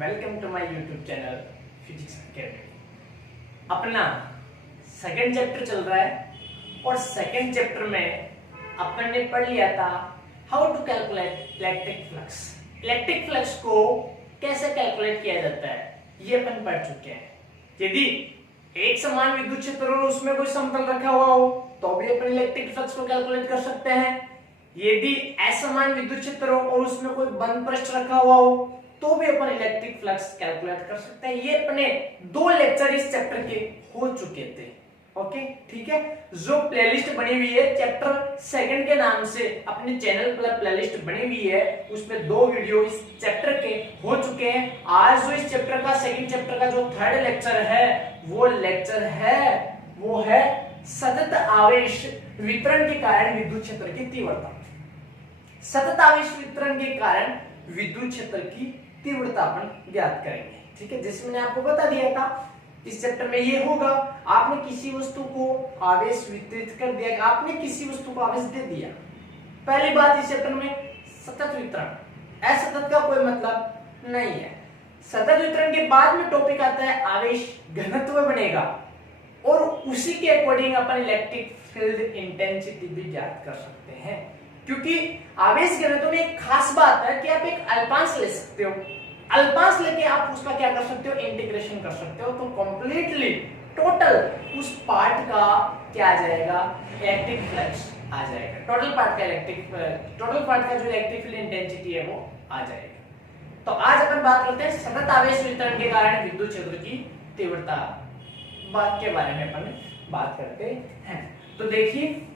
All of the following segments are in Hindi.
Welcome to my YouTube channel physics academy. अपना सेकंड चैप्टर चल रहा है और सेकंड चैप्टर में अपन ने पढ़ लिया था how to calculate electric flux. Electric flux को कैसे कैलकुलेट किया जाता है ये अपन पढ़ चुके हैं। यदि एक समान विद्युत क्षेत्र और उसमें कोई समतल रखा हुआ हो तो भी अपन इलेक्ट्रिक फ्लक्स को कैलकुलेट कर सकते हैं। यदि असमान विद्युत क्षेत्र हो और उसमें कोई बंद पृष्ठ रखा हुआ हो तो भी अपन इलेक्ट्रिक फ्लक्स कैलकुलेट कर सकते हैं। ये अपने दो लेक्चर इस चैप्टर के हो चुके थे। ओके, ठीक है। जो प्लेलिस्ट बनी हुई है चैप्टर सेकंड के नाम से अपने चैनल पर प्लेलिस्ट बनी हुई है, उसमें दो वीडियो इस चैप्टर के हो चुके हैं। आज जो इस चैप्टर का सेकंड चैप्टर का जो थर्ड लेक्चर है वो है सतत आवेश वितरण के कारण विद्युत क्षेत्र की तीव्रता। सतत आवेश वितरण के कारण विद्युत क्षेत्र की तीव्रता अपन ज्ञात करेंगे। ठीक है, जैसे मैंने आपको बता दिया था इस चैप्टर में ये होगा, आपने किसी वस्तु को आवेश वितरित कर दिया, आपने किसी वस्तु को आवेश दे दिया। पहली बात इस चैप्टर में सतत वितरण, असतत का कोई मतलब नहीं है। सतत वितरण के बाद में टॉपिक आता है आवेश घनत्व बनेगा और उसी के अकॉर्डिंग अपन इलेक्ट्रिक फील्ड इंटेंसिटी भी ज्ञात कर सकते हैं। क्योंकि आवेश घनत्व में एक खास बात है कि आप एक अल्पांश ले सकते हो, अल्पांश लेके आप उसका क्या कर सकते हो, इंटीग्रेशन कर सकते हो, तो कंप्लीटली टोटल उस पार्ट का क्या आ जाएगा, इलेक्ट्रिक फ्लक्स आ जाएगा। टोटल पार्ट का जो इलेक्ट्रिक फील्ड इंटेंसिटी है वो आ जाएगा। तो आज अपन बात करते हैं सतत आवेश वितरण के कारण विद्युत क्षेत्र की तीव्रता बात के बारे में अपन बात करते हैं। तो देखिए,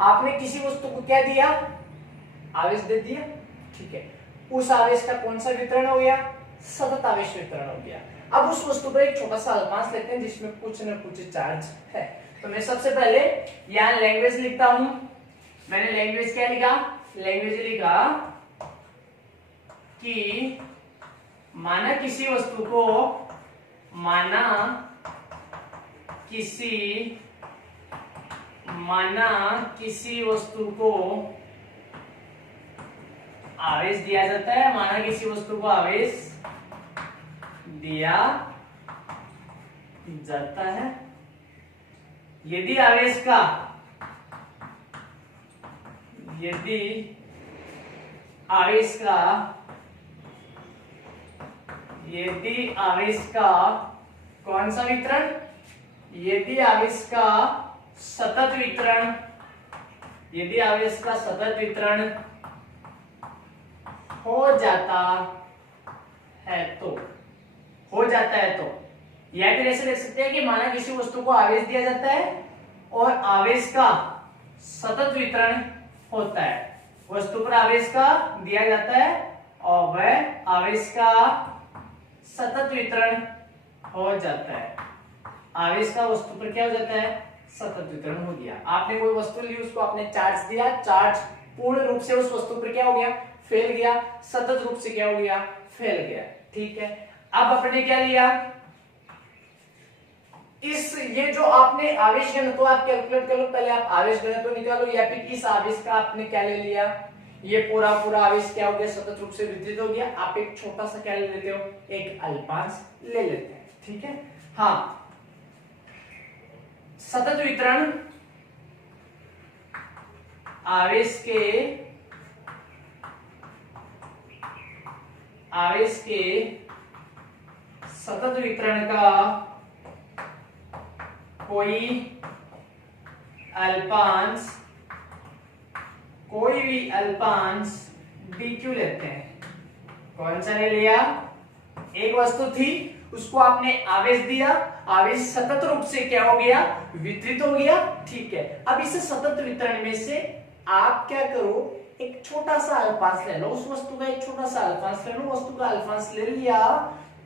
आपने किसी वस्तु को क्या दिया, आवेश दे दिया। ठीक है, उस आवेश का कौन सा वितरण हो गया, सतत आवेश वितरण हो गया। अब उस वस्तु पर एक छोटा सा अल्पांश लेते हैं जिसमें कुछ न कुछ चार्ज है। तो मैं सबसे पहले यहां लैंग्वेज लिखता हूं। मैंने लैंग्वेज क्या लिखा, लैंग्वेज लिखा कि माना किसी वस्तु को, किसी वस्तु को आवेश दिया जाता है, माना किसी वस्तु को आवेश दिया जाता है। यदि आवेश का कौन सा वितरण, यदि आवेश का सतत वितरण हो जाता है तो या फिर ऐसे लिख सकते हैं कि माना किसी वस्तु को आवेश दिया जाता है और आवेश का सतत वितरण होता है। वस्तु पर आवेश का दिया जाता है और वह आवेश का सतत वितरण हो जाता है। आवेश का वस्तु पर क्या हो जाता है, सतत वितरण हो गया। आपने कोई वस्तु ली, उसको आपने चार्ज दिया, चार्ज पूर्ण रूप से उस वस्तु पर क्या हो गया, फैल गया, सतत रूप से क्या हो गया, फैल गया। ठीक है, अब अपने क्या लिया, ये जो आपने आवेश घनत्व आप कैलकुलेट कर लो, पहले आप आवेश घनत्व निकालो, या फिर इस आवेश का आपने क्या ले लिया, ये पूरा आवेश क्या हो गया, सतत रूप से वितरित हो गया। आप एक छोटा सा क्या ले लेते हो, एक अल्पांश ले लेते हैं। ठीक है, हाँ, सतत वितरण आवेश के सतत वितरण का कोई भी अल्पांश dq लेते हैं। कौन सा ले लिया, एक वस्तु थी, उसको आपने आवेश दिया, आवेश सतत रूप से क्या हो गया, वितरित हो गया। ठीक है, अब इस सतत वितरण में से आप क्या करो, एक छोटा सा अल्पांश ले लो, उस वस्तु का एक छोटा सा अल्पांश ले लो। वस्तु का अल्पांश ले लिया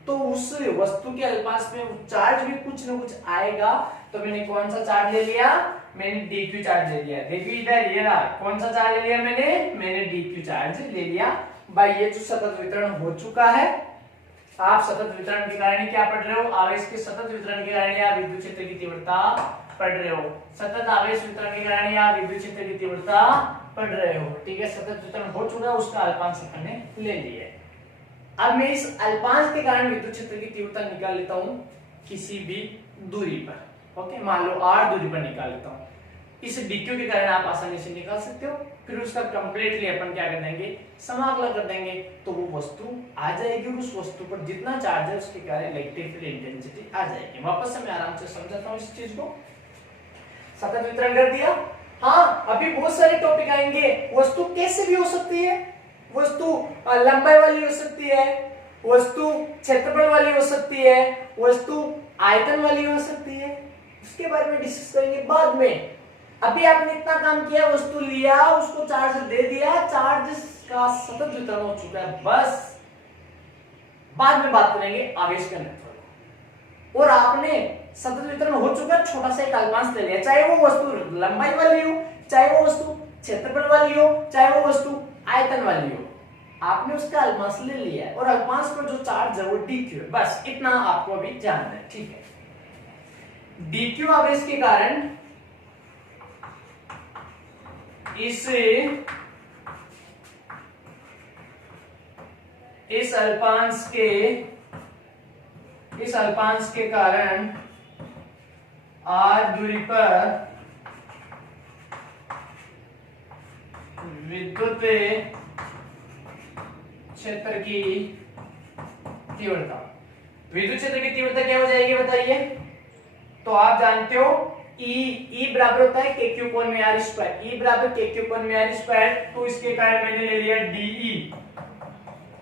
तो उस वस्तु के अल्पांश में चार्ज भी कुछ न कुछ आएगा। तो मैंने कौन सा चार्ज ले लिया, मैंने dq चार्ज ले लिया। देखिए इधर ये रहा, कौन सा चार्ज ले लिया मैंने dq चार्ज ले लिया। भाई ये जो सतत वितरण हो चुका है, आप सतत वितरण के कारण क्या पढ़ रहे हो, आवेश के सतत वितरण के कारण आप विद्युत क्षेत्र की तीव्रता पढ़ रहे हो। सतत आवेश वितरण के कारण आप विद्युत क्षेत्र की तीव्रता पढ़ रहे हो। ठीक है, सतत वितरण हो चुका है, उसका अल्पांश हमने ले लिया। अब मैं इस अल्पांश के कारण विद्युत क्षेत्र की तीव्रता निकाल लेता हूं किसी भी दूरी पर। ओके, मान लो r दूरी पर निकाल लेता हूं। इस dq के कारण आप आसानी से निकाल सकते हो। फिर उसका कंप्लीटली अपन क्या कर देंगे, समाकलन कर देंगे, तो वो वस्तु आ जाएगी और उस वस्तु पर जितना चार्ज है उसके कारण इलेक्ट्रिक फील्ड इंटेंसिटी आ जाएगी। वापस से मैं आराम से समझाता हूं इस चीज को। सतत वितरण कर दिया। हाँ, अभी बहुत सारे टॉपिक आएंगे। वस्तु कैसे भी हो सकती है, वस्तु लंबाई वाली हो सकती है, वस्तु क्षेत्रफल वाली हो सकती है, वस्तु आयतन वाली हो सकती है, उसके बारे में डिस्कस करेंगे बाद में। अभी आपने इतना काम किया, वस्तु लिया, उसको चार्ज दे दिया, चार्ज का सतत वितरण हो चुका है, बस बाद में बात करेंगे आवेश घनत्व। और आपने सतत वितरण हो चुका है, छोटा सा एक अल्पांश ले लिया, चाहे वो वस्तु लंबाई वाली हो, चाहे वो वस्तु क्षेत्रफल वाली हो, चाहे वो वस्तु आयतन वाली हो, आपने उसका अल्पांश ले लिया है और अल्पांश पर जो चार्ज है वो dq है। बस इतना आपको अभी जानना है, ठीक है। dq आवेश के कारण इस अल्पांश के कारण r दूरी पर विद्युत क्षेत्र की तीव्रता, विद्युत क्षेत्र की तीव्रता क्या हो जाएगी बताइए? तो आप जानते हो E बराबर होता है KQ कोण में R स्क्वायर, E बराबर KQ कोण में R स्क्वायर। तो इसके कारण मैंने ले लिया DE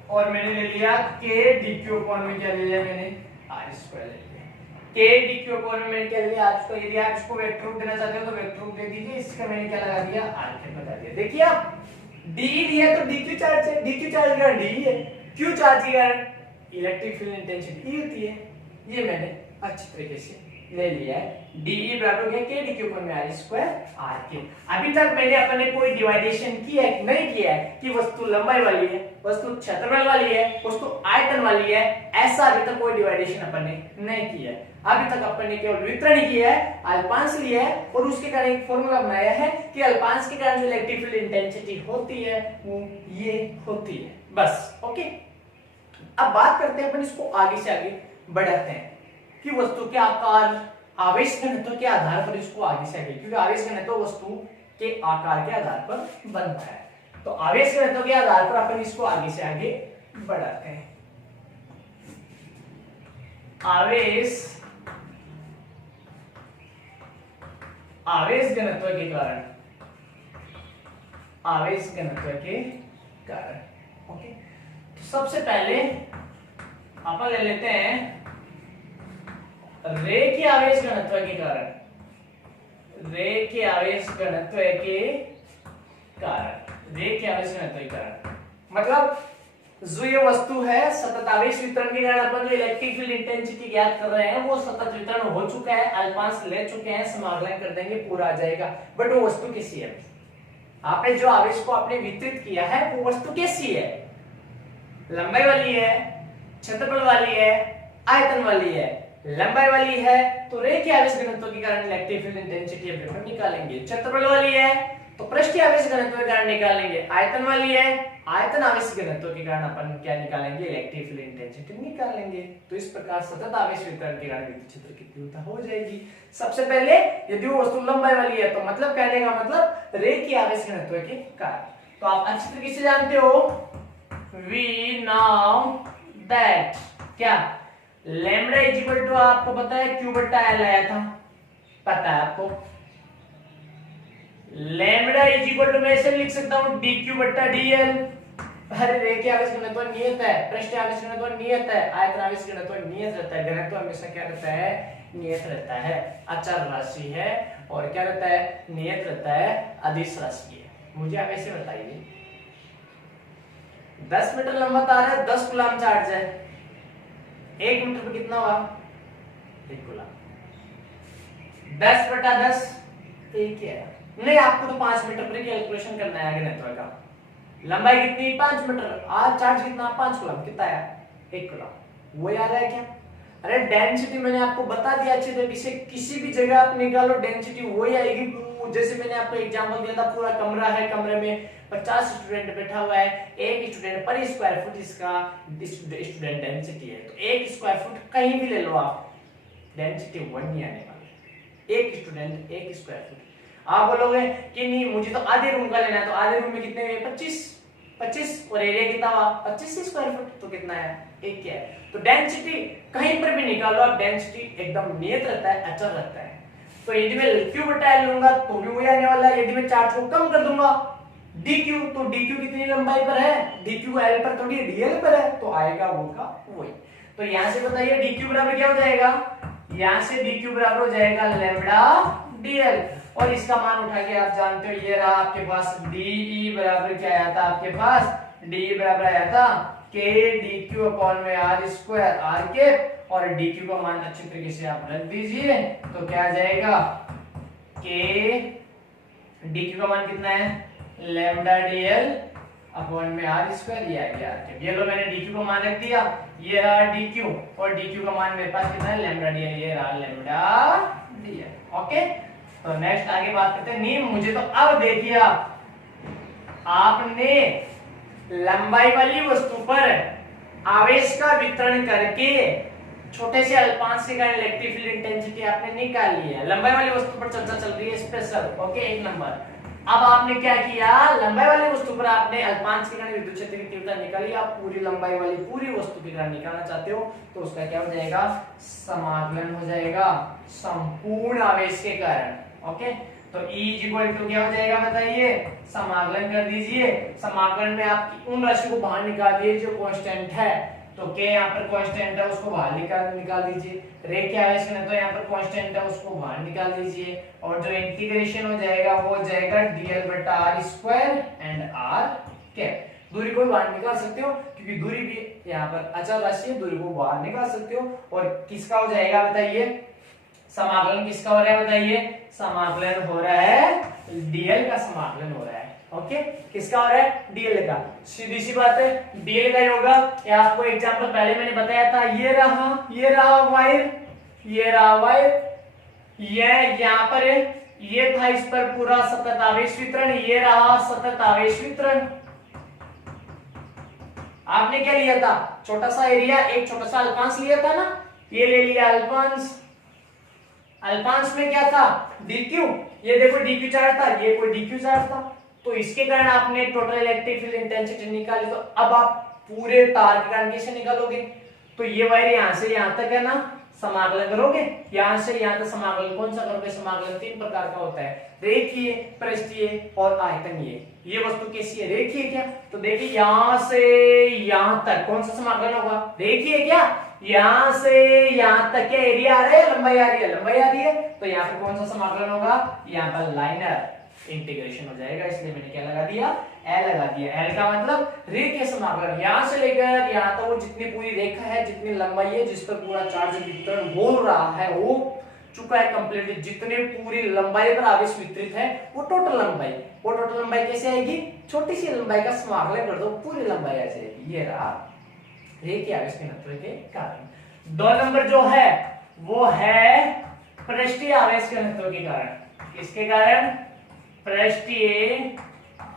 और मैंने ले लिया K DQ कोण में क्या ले लिया मैंने R स्क्वायर ले लिया। K DQ कोण में मैंने क्या ले लिया R स्क्वायर। यदि आप इसको वेक्टर रूप देना चाहते हो तो वेक्टर रूप दे दीजिए, इसका मैंने क्या लगा दिया R के लगा दिया। देखिए आप DE दिया तो DQ चार्ज है, DQ चार्ज के कारण DE है, Q चार्ज के कारण इलेक्ट्रिक फील्ड इंटेंसिटी E होती है। ये मैंने अच्छी तरीके से ले लिया है। DE बराबर हो गया K DQ कोण में R स्क्वायर R के। अभी तक मैंने अपने कोई डिवाइडेशन किया है नहीं किया है कि वस्तु लंबाई वाली है, वस्तु क्षेत्रफल वाली है, वस्तु आयतन वाली है, ऐसा अभी तक कोई डिवाइडेशन अपन ने नहीं किया है। अभी तक अपन ने केवल वितरण ही किया है, अल्पांश लिया है और उसके कारण एक फॉर्मूला बनाया है कि अल्पांश के कारण जो इलेक्ट्रिक फील्ड इंटेंसिटी होती है वो ये होती है, बस। ओके, अब बात करते हैं अपन इसको आगे से आगे बढ़ाते हैं कि वस्तु के आकार आवेश घनत्व के आधार पर इसको आगे से आगे, क्योंकि आवेश घनत्व वस्तु के आकार के आधार पर बनता है, तो आवेश घनत्व के आधार पर अपन इसको आगे से आगे बढ़ाते हैं। आवेश घनत्व के कारण ओके, तो सबसे पहले अपन ले लेते हैं रेखीय आवेश घनत्व के कारण, मतलब जो ये वस्तु है सतत आवेश वितरण के कारण अपन जो इलेक्ट्रिक फील्ड इंटेंसिटी ज्ञात कर रहे हैं वो सतत वितरण हो चुका है, अल्पांश ले चुके हैं, समाकलन कर देंगे पूरा आ जाएगा। बट वो वस्तु कैसी है? आपने जो आवेश को आपने वितरित किया है वो वस्तु कैसी है? लंबाई वाली है, क्षेत्रफल वाली है, आयतन वाली है। लंबाई वाली है तो रेखीय आवेश घनत्व के कारण इलेक्ट्रिक फील्ड इंटेंसिटी अपन निकालेंगे। क्षेत्रफल वाली है तो पृष्ठीय आवेश घनत्व के कारण निकालेंगे। आयतन वाली है, आयतन आवेश घनत्व के कारण अपन क्या निकालेंगे? इलेक्ट्रिक फील्ड इंटेंसिटी निकालेंगे। तो इस प्रकार सतत आवेश वितरण के कारण विद्युत क्षेत्र की तीव्रता हो जाएगी। सबसे पहले यदि वो वस्तु लंबाई वाली है तो मतलब कहने का मतलब रेखीय आवेश घनत्व के कारण। तो आप अच्छी तरीके से जानते हो वी नाउ दैट क्या लैम्डा इज इक्वल टू आपको पता है Q बट्टा L आया था, पता है आपको। लैम्डा इज इक्वल टू मैं ऐसे लिख सकता हूं dQ बट्टा dL। अरे रेखीय आवेश घनत्व नियत है, पृष्ठीय आवेश घनत्व नियत है, आयतन आवेश घनत्व नियत रहता है। घनत्व हमेशा क्या रहता है? नियत रहता है, अचर राशि है और क्या रहता है? नियत रहता है, अदिश राशि है। मुझे आप ऐसे बताइए 10 मीटर लंबा तार है, 10 कूलम चार्ज है, 1 मीटर पे कितना हुआ? 1 कूलम। 10 बटा 10 एक है। नहीं, आपको तो 5 मीटर पर कैलकुलेशन करना है घनत्व का। लंबाई कितनी? 5 मीटर। आज चार्ज कितना? 5 कूलम। कितना आया? 1 कूलम। वो याद है क्या? अरे डेंसिटी मैंने आपको बता दिया अच्छी तरीके से, किसी भी जगह आप निकालो डेंसिटी वही आएगी, जैसे मैंने आपको एग्जांपल दिया था, पूरा कमरा है, कमरे में 50 स्टूडेंट बैठा हुआ है, एक स्टूडेंट पर स्क्वायर फुट इसका स्टूडेंट डेंसिटी है। तो एक स्क्वायर फुट कहीं भी ले लो आप, डेंसिटी 1 नहीं आने वाला, एक स्टूडेंट एक स्क्वायर फुट। आप बोलोगे कि नहीं मुझे तो आधे रूम का लेना है, तो आधे रूम में कितने हुए 25 और एरिया कितना हुआ 25 स्क्वायर फुट, तो कितना है एक क्या है। तो डेंसिटी कहीं पर भी निकालो आप, डेंसिटी एकदम नियत रहता है, अचल रहता है। तो यदि मैं Q बटा L लूंगा तो भी वही आने वाला है, यदि मैं चार्ज को कम कर दूंगा dq, तो dq कितनी लंबाई पर है, dq L पर थोड़ी dl पर है, तो आएगा वो का वही। तो यहां से बताइए dq बराबर क्या हो जाएगा, यहां से dq बराबर हो जाएगा लैम्बडा dl, और इसका मान उठा के आप जानते हो ये रहा आपके पास de बराबर क्या आया था आपके पास, de बराबर आया था k dq अपॉन में r स्क्वायर r के, और dq का मान अच्छी तरीके से आप रख दीजिए, तो क्या आ जाएगा k dq का मान कितना है लैम्बडा dl अपॉन में r स्क्वायर, ये आ गया। ये लो मैंने dq का मान रख दिया, ये रहा dq, और dq का मान मेरे पास कितना है लैम्बडा dl, ये रहा लैम्बडा dl। ओके, तो नेक्स्ट आगे बात करते हैं नीम। मुझे तो अब देखिए आपने लंबाई वाली वस्तु पर आवेश का वितरण करके छोटे से अल्पांश के कारण इलेक्ट्रिक फील्ड इंटेंसिटी आपने निकाल ली है। लंबाई वाली वस्तु पर चर्चा चल रही है स्पेशल, ओके, एक नंबर। अब आपने क्या किया, लंबाई वाली वस्तु पर आपने अल्पांश के कारण विद्युत क्षेत्र की तीव्रता निकाली, आप पूरी लंबाई वाली पूरी वस्तु के कारण निकालना चाहते हो, तो उसका क्या हो जाएगा समाकलन हो जाएगा संपूर्ण आवेश के कारण। ओके, तो E इक्वल टू क्या हो जाएगा बताइए, समाकलन कर दीजिए। समाकलन में आप उन राशि को बाहर निकाल दिए जो कांस्टेंट है, तो K यहाँ पर कांस्टेंट है उसको बाहर निकाल दीजिए, रेखीय आवेश घनत्व यहाँ पर कांस्टेंट है उसको बाहर निकाल दीजिए, और जो इंटीग्रेशन हो जाएगा वो हो जाएगा dl बटा r square and r cap. दूरी को बाहर निकाल सकते हो क्योंकि दूरी भी यहाँ पर अचल राशि है, दूरी को बाहर निकाल सकते हो। और किसका हो जाएगा बताइए, समाकलन किसका हो रहा है बताइए, समाकलन हो रहा है dl का समाकलन हो रहा है। ओके, किसका हो रहा है dl का, सीधी सी बात है dl का ही होगा। ये आपको एग्जांपल पहले मैंने बताया था, ये रहा वायर, ये रहा वायर, ये यहाँ पर है, ये था इस पर पूरा सतत आवेश वितरण, ये रहा सतत आवेश वितरण। आपने क्या लिया था, छोटा सा एरिया, एक छोटा सा अल्पांश लिया था ना, ये ले लिया अल्पांश। अल्पांश में क्या था dq, ये देखो dq चार्ज था, ये कोई dq चार्ज था, तो इसके कारण आपने टोटल इलेक्ट्रिक फील्ड इंटेंसिटी निकाली। तो अब आप पूरे तार के कारण कैसे निकालोगे, तो ये वायर यहां से यहां तक है ना, समाकलन करोगे, यहां से यहां तक समाकलन कौन सा करोगे, समाकलन 3 प्रकार का होता है, रेखीय, पृष्ठीय और आयतनीय। ये वस्तु कैसी है, रेखीय क्या, तो देखिए यहां से यहां तक कौन सा समाकलन होगा, रेखीय क्या, यहां से यहां तक क्या एरिया आ रहा है, लंबाई आ रही है, लंबाई आ रही है, तो यहाँ पर कौन सा समाकलन होगा, यहाँ पर लाइनर इंटीग्रेशन हो जाएगा, इसलिए मैंने क्या लगा दिया, L लगा दिया। L का मतलब रेखीय समाकलन, यहां से लेकर यहां तक वो जितनी पूरी रेखा है, जितनी लंबाई है जिस पर पूरा चार्ज वितरण हो रहा है, हो चुका है कंप्लीटली, जितने पूरी लंबाई पर आवेश वितरित है वो टोटल लंबाई, वो टोटल लंबाई कैसे आएगी, छोटी सी लंबाई का समाकलन कर दो पूरी लंबाई आ जाएगी। ये रहा रेखीय आवेश घनत्व के कारण। 2 नंबर जो है वो है पृष्ठीय आवेश घनत्व के कारण। किसके कारण, पृष्ठीय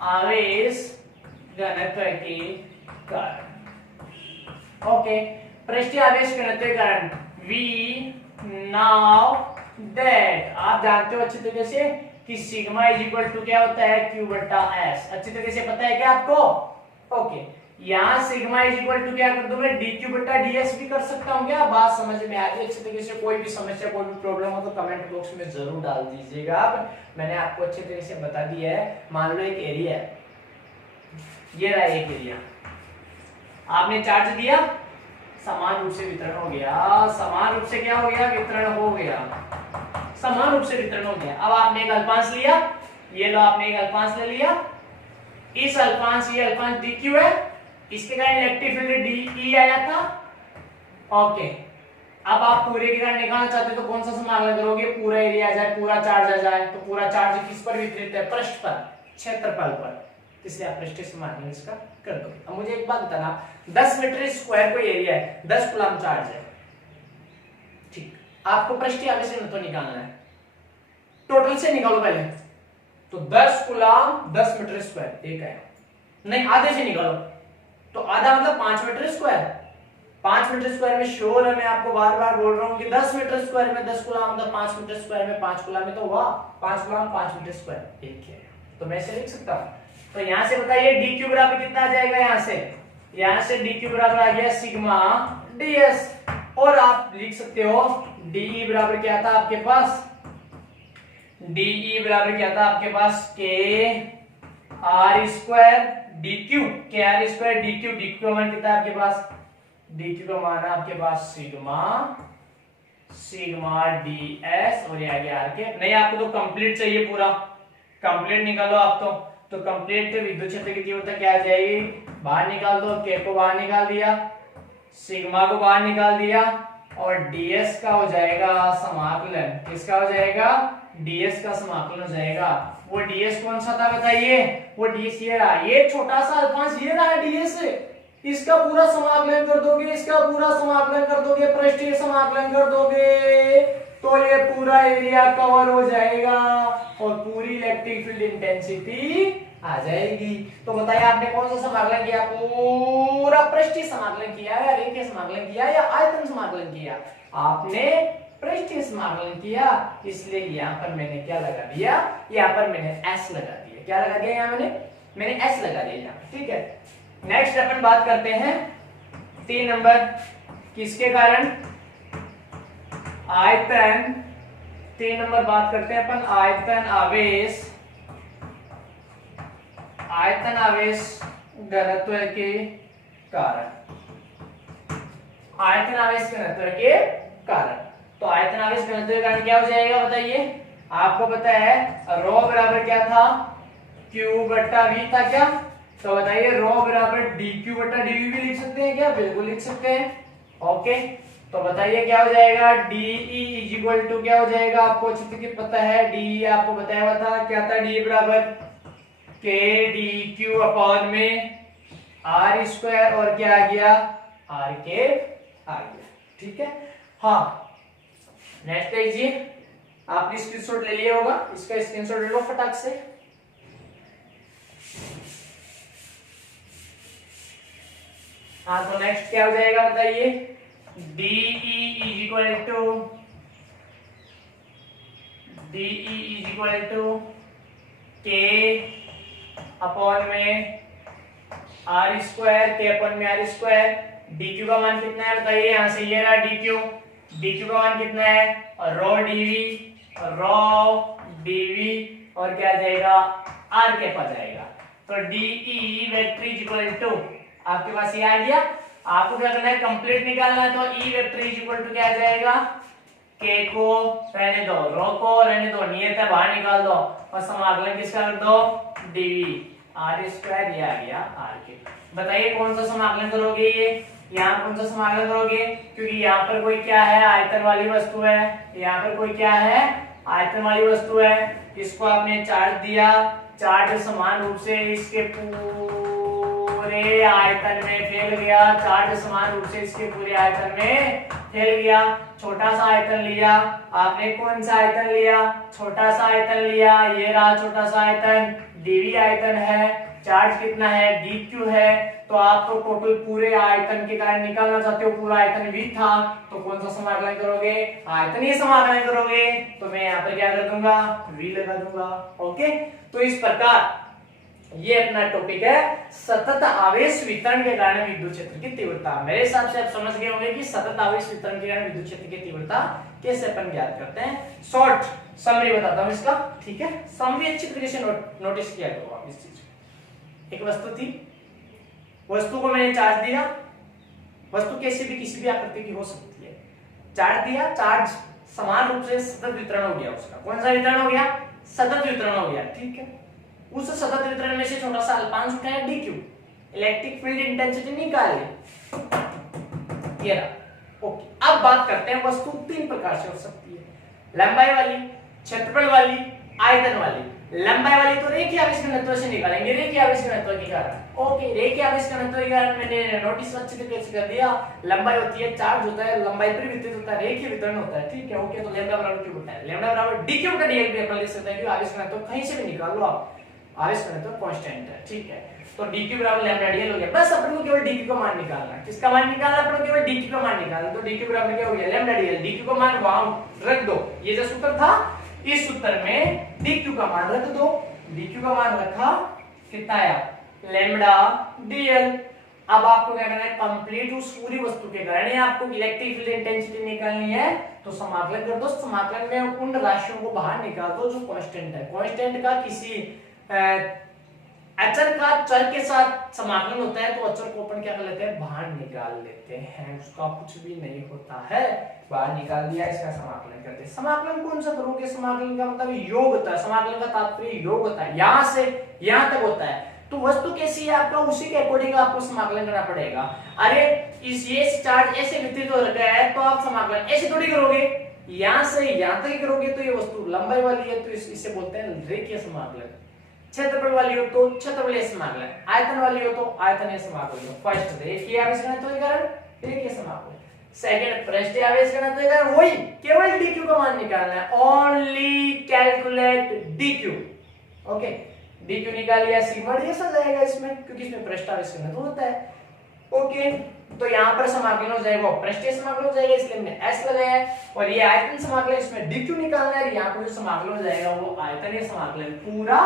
आवेश घनत्व के कारण। ओके, पृष्ठीय आवेश घनत्व के कारण वी नाउ दैट, आप जानते हो अच्छी तरीके से कि सिग्मा इज इक्वल टू क्या होता है, Q बटा S, अच्छी तरीके से पता है क्या आपको। ओके, यहाँ सिग्मा इज इक्वल टू क्या कर दूं मैं, dq बटा ds भी कर सकता हूँ क्या, बात समझ में आ गई अच्छी तरीके से। कोई भी समस्या कोई भी प्रॉब्लम हो तो कमेंट बॉक्स में जरूर डाल दीजिएगा आप, मैंने आपको अच्छी तरीके से बता दिया है। मान लो एक एरिया है, ये रहा एक एरिया, आपने चार्ज दिया, समान रूप से वितरण हो गया, समान रूप से क्या हो गया, वितरण हो गया, समान रूप से वितरण हो गया। अब आपने एक अल्पांश लिया, ये लो आपने एक अल्पांश ले लिया, इस अल्पांश, ये अल्पांश dq है, इसके कारण इलेक्ट्रिक फील्ड dE आया था। ओके, अब आप पूरे के कारण निकालना चाहते हो तो कौन सा समाकलन करोगे, पूरा एरिया आ जाए, पूरा चार्ज आ जाए, तो पूरा चार्ज किस पर वितरित है, पृष्ठ पर, क्षेत्रफल पर, इसलिए आप पृष्ठीय समाकलन इसका कर दो। अब मुझे एक बात बताना, 10 मीटर स्क्वायर कोई एरिया है, 10 कूलम चार्ज है, ठीक, आपको पृष्ठीय आवेश घनत्व निकालना है, टोटल से निकालो पहले, तो 10 कूलाम 10 मीटर स्क्वायर एक है, नहीं आधे से निकालो तो आधा मतलब 5 मीटर स्क्वायर। 5 मीटर स्क्वायर में श्योर है, मैं आपको बार बार बोल रहा हूं कि 10 मीटर स्क्वायर में 10 कूलाम मतलब 5 मीटर स्क्वायर में 5 कूलाम में तो हुआ 5 कूलाम 5 मीटर स्क्वायर एक है, तो मैं इसे लिख सकता हूं। तो यहां से बताइए डी क्यू बराबर कितना आ जाएगा, यहां से डी क्यू बराबर आ गया सिग्मा डीएस, और आप लिख सकते हो डीई बराबर क्या था आपके पास, डीई बराबर क्या था आपके पास K R square D Q, K R square D Q, D Q का मान कितना है आपके पास, डी क्यू का मान है आपके पास सिग्मा सिग्मा डी एस, और ये आ गया आर के। नहीं आपको तो कंप्लीट चाहिए, पूरा कंप्लीट निकालो आप तो कंप्लीट विद्युत क्षेत्र की तीव्रता क्या आ जाएगी, बाहर निकाल दो, के को बाहर निकाल दिया, सिग्मा को बाहर निकाल दिया, और डीएस का हो जाएगा समाकलन, किसका हो जाएगा, डीएस का समाकलन हो जाएगा। वो डीएस कौन सा था बताइए, वो डीएस ये रहा, ये छोटा सा अल्पांश ये रहा डीएस, इसका पूरा समाकलन कर दोगे, इसका पूरा समाकलन कर दोगे, पृष्ठीय समाकलन कर दोगे तो ये पूरा एरिया कवर हो जाएगा और पूरी इलेक्ट्रिक फील्ड इंटेंसिटी आ जाएगी। तो बताइए आपने कौन सा समाकलन किया, पूरा पृष्ठीय समाकलन किया या रेखीय समाकलन किया या आयतन समाकलन किया, आपने पृष्ठीय समाकलन किया, इसलिए यहाँ पर मैंने क्या लगा दिया, यहाँ पर मैंने एस लगा दिया, क्या लगा दिया यहाँ मैंने एस लगा दिया यहाँ, ठीक है। नेक्स्ट अपन बात करते हैं 3 नंबर, किसके कारण, आयतन, 3 नंबर बात करते हैं अपन आयतन आवेश, आयतन आवेश घनत्व के कारण, आयतन आवेश घनत्व के कारण। तो आयतन आवेश घनत्व के कारण क्या हो जाएगा बताइए, आपको पता है रो बराबर क्या था, क्यू बट्टा वी था क्या, तो बताइए रो बराबर डी क्यू बट्टा डी वी भी लिख सकते हैं क्या, बिल्कुल लिख सकते हैं, ओके। तो बताइए क्या हो जाएगा, डीई इज इक्वल टू क्या हो जाएगा, आपको अच्छी तरीके पता है, डी आपको बताया हुआ था क्या था, डी बराबर के डी क्यू अपॉन में आर स्क्वायर, और क्या आ गया, आर के आ गया, ठीक है। हाँ नेक्स्ट लीजिए, आपने स्क्रीनशॉट ले लिया होगा, इसका स्क्रीनशॉट ले लो फटाक से। हाँ तो नेक्स्ट क्या हो जाएगा बताइए, डीई इज इक्वल टू के अपॉन में आर स्क्वायर, के अपॉन में आर स्क्वायर, डी क्यू का मान कितना है बताइए, यहां से ये रहा डी क्यू का मान कितना है, और रो डीवी और क्या आ जाएगा, आर के पास जाएगा। तो D E vector is equal to, आपके पास ये आ गया, आपको क्या करना है कंप्लीट निकालना है, तो E vector is equal to क्या आ जाएगा, के को रहने दो, रो को रहने दो, नियत है बाहर निकाल दो, और समाकलन किसका कर दो, डीवी आर स्क्वायर, ये आ गया आर के। बताइए कौन सा समाकलन करोगे, ये यहाँ कौन सा समाकलन करोगे, क्योंकि यहाँ पर कोई क्या है, आयतन वाली वस्तु है, यहाँ पर कोई क्या है, आयतन वाली वस्तु है, इसको आपने चार्ज दिया, चार्ज समान रूप से इसके पूरे आयतन में फैल गया, चार्ज समान रूप से इसके पूरे आयतन में फैल गया, छोटा सा आयतन लिया आपने, कौन सा आयतन लिया, छोटा सा आयतन लिया, ये रहा छोटा सा आयतन, डीवी आयतन है, चार्ज कितना है, डी क्यू है, तो आप तो टोटल पूरे आयतन के कारण निकालना चाहते हो, पूरा आयतन वी था, तो कौन सा समाकलन करोगे, आयतनीय समाकलन करोगे, तो मैं यहाँ पर क्या कर दूंगा, वी लगा दूंगा, ओके। तो इस प्रकार ये अपना टॉपिक है सतत आवेश वितरण के कारण विद्युत क्षेत्र की तीव्रता। मेरे हिसाब से आप समझ गए होंगे कि सतत आवेश वितरण के कारण विद्युत क्षेत्र की तीव्रता कैसे अपन ज्ञात करते हैं। शॉर्ट समरी बताता हूं इसका, ठीक है, समरी अच्छी तरीके से नोटिस किया करो आप इस चीज। एक वस्तु थी, वस्तु को मैंने चार्ज दिया, वस्तु कैसे भी किसी भी आकृति की हो सकती है, चार्ज दिया, चार्ज समान रूप से सतत वितरण हो गया उसका, कौन सा वितरण हो गया, सतत वितरण हो गया, ठीक है। उस सतत वितरण में से छोटा सा अल्पांश उठाया D Q, electric field intensity निकाल ली, ये रहा, ओके। अब बात करते हैं, वस्तु 3 प्रकार से हो सकती है, लंबाई वाली, क्षेत्रफल वाली आयतन वाली, लंबाई वाली तो रेखीय आवेश घनत्व से निकालेंगे, रेखीय आवेश घनत्व के कारण। ओके, रेखीय आवेश घनत्व के कारण मैंने नोटिस अच्छे तरीके से कर दिया। लंबाई होती है, चार्ज होता है, लंबाई परिवर्तित होता है, रेखीय वितरण होता है, ठीक है। ओके, तो लैम्डा बराबर क्यू होता है, लैम्डा बराबर डी क्यू का डीएल भी अपन लिख सकते हैं, क्योंकि आवेश घनत्व कहीं से भी निकाल लो आप, आवेश घनत्व कांस्टेंट है, ठीक है। तो dq बराबर लैम्डा dl हो गया। बस अपन को केवल dq का मान निकालना है। किसका मान निकालना है? अपन को केवल dq का मान निकालना है। तो dq बराबर क्या हो गया? Lambda dl। dq का मान वहां रख दो, ये जो सूत्र था, इस सूत्र में dq का मान रख दो। dq का मान रखा, कितना आया? Lambda dl। अब आपको क्या करना है? कंप्लीट उस पूरी वस्तु के कारण आपको इलेक्ट्रिक फील्ड इंटेंसिटी निकालनी है, तो समाकलन कर दो। समाकलन में उन राशियों को बाहर निकाल दो जो कांस्टेंट है। कांस्टेंट का किसी अचर का चर के साथ समाकलन होता है, तो अचर को अपन क्या कर लेते हैं? बाहर निकाल लेते हैं, उसका कुछ भी नहीं होता है, बाहर निकाल दिया, इसका समाकलन करते हैं। समाकलन कौन सा करोगे? समाकलन का मतलब योग होता है, समाकलन का तात्पर्य योग होता है, यहां से यहां तक होता है। तो वस्तु कैसी है आपका, उसी के अकॉर्डिंग आपको समाकलन करना पड़ेगा। अरे इस ये चार्ज ऐसे वितरित हो रखा है, तो आप समाकलन ऐसे थोड़ी करोगे, यहां से यहां तक करोगे। तो ये वस्तु लंबाई वाली है, तो इसे बोलते हैं रेखीय समाकलन। क्षेत्रफल वाली हो तो क्षेत्रफलीय समाकलन, आयतन वाली हो तो आयतनीय समाकलन। फर्स्ट रेखीय आवेश घनत्व के कारण रेखीय समाकलन, सेकंड पृष्ठीय आवेश घनत्व के कारण वही केवल dq का मान निकालना है, only calculate dq। Okay, dq निकाल लिया, सिग्मा ds आ जाएगा इसमें, क्योंकि इसमें पृष्ठ आवेश घनत्व होता है। ओके, तो यहाँ पर समाकलन हो जाएगा, पृष्ठीय समाकलन हो जाएगा, इसलिए हमने s लगाया है। और ये आयतन समाकलन, इसमें dq निकालना है, यहाँ पर जो समाकलन हो जाएगा वो आयतनीय समाकलन, पूरा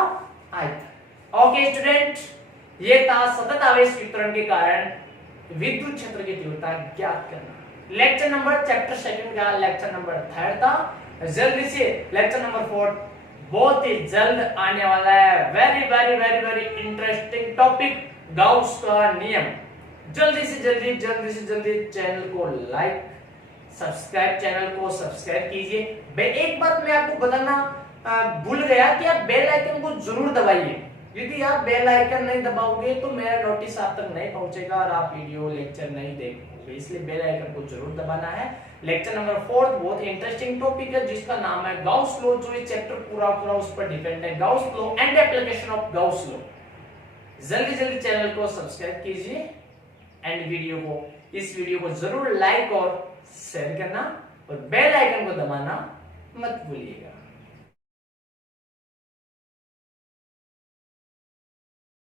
आयतन। ओके स्टूडेंट, ये था सतत आवेश वितरण के कारण विद्युत क्षेत्र की तीव्रता ज्ञात करना। लेक्चर नंबर चैप्टर सेकंड का लेक्चर नंबर 3 था। जल्दी से लेक्चर नंबर 4 बहुत ही जल्द आने वाला है। Very very very very interesting topic, Gauss का नियम। जल्दी से जल्दी चैनल को लाइक, सब्सक्राइब, चैनल को सब्सक्राइब कीजिए। एक बात मैं आपको बताना भूल गया कि आप बेल आइकन को जरूर दबाइए। यदि आप बेल आइकन नहीं दबाओगे तो मेरा नोटिस आप तक नहीं पहुंचेगा और आप वीडियो लेक्चर नहीं देख पाओगे, इसलिए बेल आइकन को जरूर दबाना है। लेक्चर नंबर 4 बहुत ही इंटरेस्टिंग टॉपिक है, जिसका नाम है गाउस लॉ, जो ये चैप्टर पूरा उस पर डिपेंड है, Gauss law and application of Gauss law. जल्दी चैनल को सब्सक्राइब कीजिए एंड इस वीडियो को जरूर लाइक और शेयर करना और बेल आइकन को दबाना मत भूलिएगा।